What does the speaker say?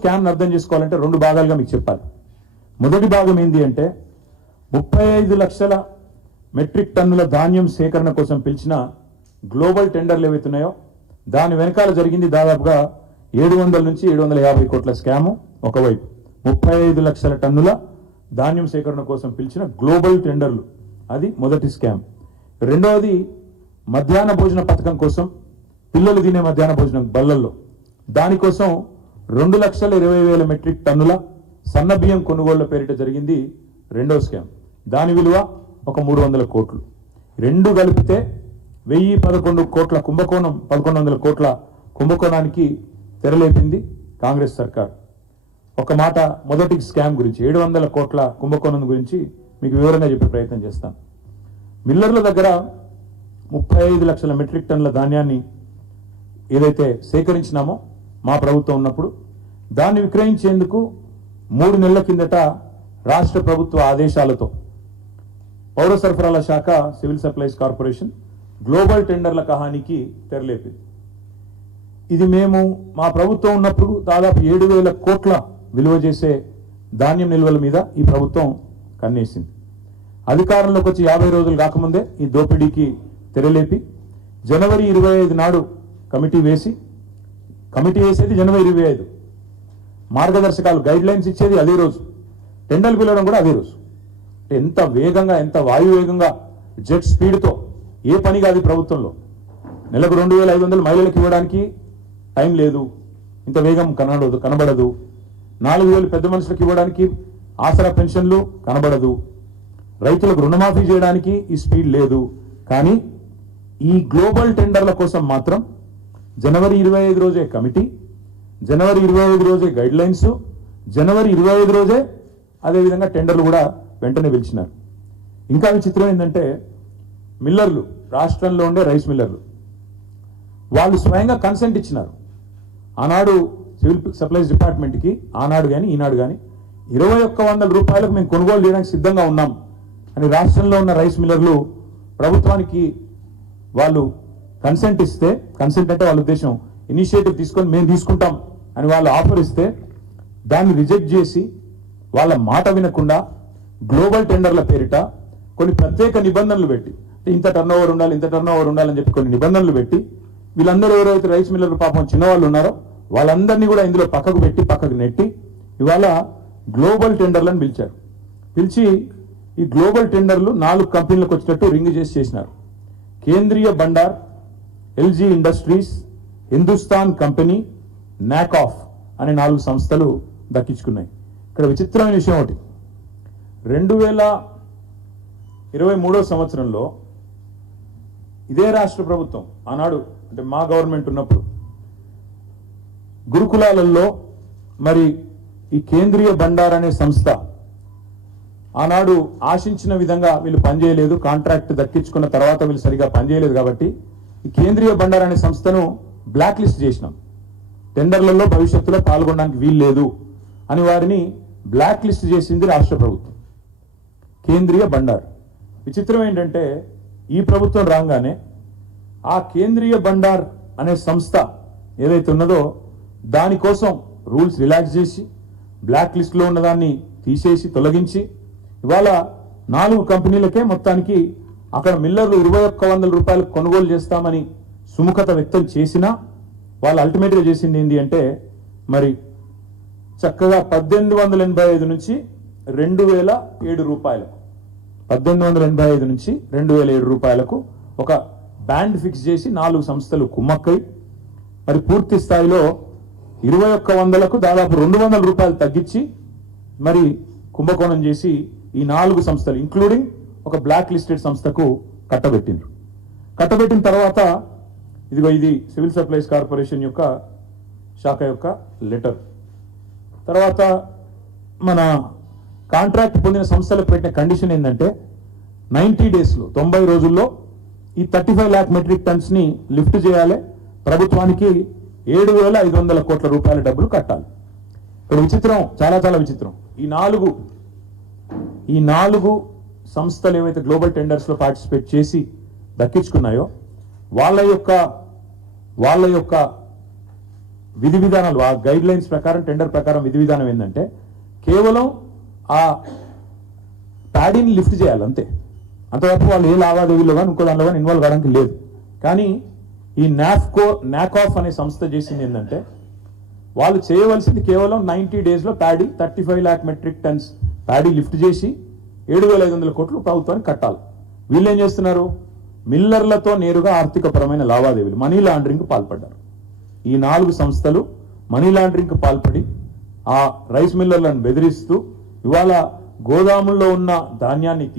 Scam అర్థం చేసుకోవాలంటే రెండు భాగాలుగా మీకు చెప్పాలి. మొదటి భాగం ఏంటి అంటే 35 లక్షల మెట్రిక్ టన్నుల ధాన్యం సేకరణ కోసం పిలిచిన గ్లోబల్ టెండర్లు ఏవైతున్నాయో దాని వెనకాల జరిగింది దాదాపుగా 700 నుంచి 750 కోట్ల స్కాము. ఒకవైపు 35 లక్షల టన్నుల ధాన్యం సేకరణ కోసం పిలిచిన గ్లోబల్ టెండర్లు, అది మొదటి స్కామ్. రెండవది మధ్యాహ్న భోజన పథకం కోసం పిల్లలు తినే మధ్యాహ్న భోజనం బల్లల్లో దానికోసం 2,20,000 మెట్రిక్ టన్నుల సన్న బియ్యం కొనుగోళ్ల పేరిట జరిగింది రెండవ స్కామ్. దాని విలువ ఒక 300 కోట్లు. రెండు కలిపితే 1,011 కోట్ల కుంభకోణం, 1,100 కోట్ల కుంభకోణానికి తెరలేపింది కాంగ్రెస్ సర్కార్. ఒక మాట మొదటి స్కామ్ గురించి 700 కోట్ల కుంభకోణం గురించి మీకు వివరంగా చెప్పే ప్రయత్నం చేస్తాను. మిల్లర్ల దగ్గర 35 లక్షల మెట్రిక్ టన్నుల ధాన్యాన్ని ఏదైతే సేకరించినామో మా ప్రభుత్వం ఉన్నప్పుడు దాన్ని విక్రయించేందుకు 3 నెలల కిందట రాష్ట్ర ప్రభుత్వ ఆదేశాలతో పౌర సరఫరాల శాఖ, సివిల్ సప్లైస్ కార్పొరేషన్ గ్లోబల్ టెండర్ల కహానికి తెరలేపింది. ఇది మేము మా ప్రభుత్వం ఉన్నప్పుడు దాదాపు 7,000 కోట్ల విలువ చేసే ధాన్యం నిల్వల మీద ఈ ప్రభుత్వం కన్నేసింది. అధికారంలోకి వచ్చి 50 రోజులు కాకముందే ఈ దోపిడీకి తెరలేపి జనవరి 25 నాడు కమిటీ వేసేది జనవరి 25, మార్గదర్శకాలు గైడ్ లైన్స్ ఇచ్చేది అదే రోజు, టెండర్లు పిలవడం కూడా అదే రోజు. ఎంత వేగంగా, ఎంత వాయువేగంగా, జెట్ స్పీడ్తో ఏ పని కాదు ప్రభుత్వంలో. నెలకు 2,500 మహిళలకు ఇవ్వడానికి టైం లేదు, ఇంత వేగం కనబడదు. 4,000 పెద్ద మనుషులకు ఇవ్వడానికి ఆసరా పెన్షన్లు కనబడదు. రైతులకు రుణమాఫీ చేయడానికి ఈ స్పీడ్ లేదు. కానీ ఈ గ్లోబల్ టెండర్ల కోసం మాత్రం జనవరి 25 రోజే కమిటీ, జనవరి 25 రోజే గైడ్ లైన్స్, జనవరి 25 రోజే అదేవిధంగా టెండర్లు కూడా వెంటనే పిలిచినారు. ఇంకా విచిత్రం ఏంటంటే మిల్లర్లు, రాష్ట్రంలో ఉండే రైస్ మిల్లర్లు, వాళ్ళు స్వయంగా కన్సెంట్ ఇచ్చినారు. ఆనాడు సివిల్ సప్లైస్ డిపార్ట్మెంట్కి, ఆనాడు కానీ ఈనాడు కానీ 2,100 రూపాయలకు మేము కొనుగోలు చేయడానికి సిద్ధంగా ఉన్నాం అని రాష్ట్రంలో ఉన్న రైస్ మిల్లర్లు ప్రభుత్వానికి వాళ్ళు కన్సెంట్ ఇస్తే, కన్సెంట్ అంటే వాళ్ళ ఉద్దేశం ఇనిషియేటివ్ తీసుకొని మేము తీసుకుంటాం అని వాళ్ళు ఆఫర్ ఇస్తే దాన్ని రిజెక్ట్ చేసి వాళ్ళ మాట వినకుండా గ్లోబల్ టెండర్ల పేరిట కొన్ని ప్రత్యేక నిబంధనలు పెట్టి, ఇంత టర్న్ ఓవర్ ఉండాలి, ఇంత టర్న్ ఓవర్ ఉండాలని చెప్పి కొన్ని నిబంధనలు పెట్టి వీళ్ళందరూ ఎవరైతే రైస్ మిల్లర్లు పాపం చిన్నవాళ్ళు ఉన్నారో వాళ్ళందరినీ కూడా ఇందులో పక్కకు నెట్టి ఇవాళ గ్లోబల్ టెండర్లను పిలిచి ఈ గ్లోబల్ టెండర్లు 4 కంపెనీలకు వచ్చేటట్టు రింగ్ చేసినారు. కేంద్రీయ Bandar, LG industries, Hindustan company, నాకాఫ్ అనే 4 సంస్థలు దక్కించుకున్నాయి. ఇక్కడ విచిత్రమైన విషయం ఒకటి, 2023 సంవత్సరంలో ఇదే రాష్ట్ర ప్రభుత్వం ఆనాడు అంటే మా గవర్నమెంట్ ఉన్నప్పుడు గురుకులాలలో మరి ఈ కేంద్రీయ బండార్ అనే సంస్థ ఆనాడు ఆశించిన విధంగా వీళ్ళు పనిచేయలేదు, కాంట్రాక్ట్ దక్కించుకున్న తర్వాత వీళ్ళు సరిగా పనిచేయలేదు కాబట్టి ఈ కేంద్రీయ బండార్ అనే సంస్థను బ్లాక్ లిస్ట్ చేసినాం. టెండర్లలో భవిష్యత్తులో పాల్గొనడానికి వీలు లేదు అని వారిని బ్లాక్ లిస్ట్ చేసింది రాష్ట్ర ప్రభుత్వం, కేంద్రీయ బండార్. విచిత్రం ఏంటంటే ఈ ప్రభుత్వం రాగానే ఆ కేంద్రీయ బండార్ అనే సంస్థ ఏదైతే ఉన్నదో దానికోసం రూల్స్ రిలాక్స్ చేసి బ్లాక్ లిస్ట్లో ఉన్నదాన్ని తీసేసి తొలగించి ఇవాళ 4 కంపెనీలకే మొత్తానికి అక్కడ మిల్లర్లు 2,100 రూపాయలకు కొనుగోలు చేస్తామని సుముఖత వ్యక్తం చేసినా వాళ్ళు అల్టిమేట్గా చేసింది ఏంటి అంటే మరి చక్కగా 1,885 నుంచి 2,007 రూపాయలకు, 1,885 నుంచి 2,007 రూపాయలకు ఒక బ్యాండ్ ఫిక్స్ చేసి 4 సంస్థలు కుమ్మక్కై మరి పూర్తి స్థాయిలో 2,100లకు దాదాపు 200 రూపాయలు తగ్గించి మరి కుంభకోణం చేసి ఈ 4 సంస్థలు ఇంక్లూడింగ్ ఒక బ్లాక్ లిస్టెడ్ సంస్థకు కట్టబెట్టిన తర్వాత ఇది సివిల్ సప్లైస్ కార్పొరేషన్ యొక్క శాఖ యొక్క లెటర్. తర్వాత మన కాంట్రాక్ట్ పొందిన సంస్థలకు పెట్టిన కండిషన్ ఏంటంటే 90 డేస్లో 90 రోజుల్లో ఈ 35 lakh మెట్రిక్ టన్స్ ని లిఫ్ట్ చేయాలి, ప్రభుత్వానికి 7,500 కోట్ల రూపాయల డబ్బులు కట్టాలి. ఇక్కడ విచిత్రం, చాలా విచిత్రం, ఈ నాలుగు సంస్థలు ఏవైతే గ్లోబల్ టెండర్స్ లో పార్టిసిపేట్ చేసి దక్కించుకున్నాయో వాళ్ళ యొక్క విధి విధానాలు, ఆ గైడ్ లైన్స్ ప్రకారం, టెండర్ ప్రకారం విధి విధానం ఏంటంటే కేవలం ఆ ప్యాడీని లిఫ్ట్ చేయాలి అంతే. అంతవరకు వాళ్ళు ఏ లావాదేవీలో కానీ ఇంకో దానిలో కానీ ఇన్వాల్వ్ కావడానికి లేదు. కానీ ఈ నాకాఫ్ అనే సంస్థ చేసింది ఏంటంటే వాళ్ళు చేయవలసింది కేవలం 90 daysలో paddy 35 lakh metric tons paddy lift చేసి 7,500 కోట్లు ప్రభుత్వానికి కట్టాలి. వీళ్ళు ఏం చేస్తున్నారు? మిల్లర్లతో నేరుగా ఆర్థికపరమైన లావాదేవీలు, మనీ లాండరింగ్ పాల్పడ్డారు. ఈ 4 సంస్థలు మనీ లాండరింగ్ పాల్పడి ఆ రైస్ మిల్లర్లను బెదిరిస్తూ ఇవాళ గోదాముల్లో ఉన్న ధాన్యాన్ని తీసుకు